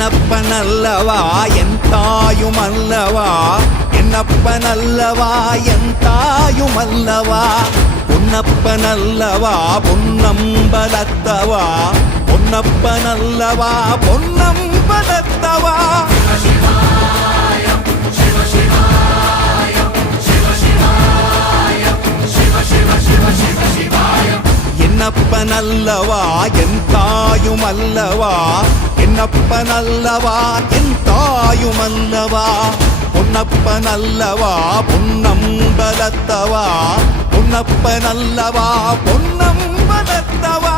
என்னப்பனல்லவா என் தாயுமல்லவா என்னப்பனல்லவா என் தாயுமல்லவா பொன்னப்பனல்லவா பொன்னம்பலத்தவா பொன்னப்பனல்லவா பொன்னம்பலத்தவா என்னப்பனல்லவா என் தாயுமல்லவா என்னப்பனல்லவா என் தாயுமல்லவா பொன்னப்பனல்லவா பொன்னம்பலத்தவா பொன்னப்பனல்லவா பொன்னம்பலத்தவா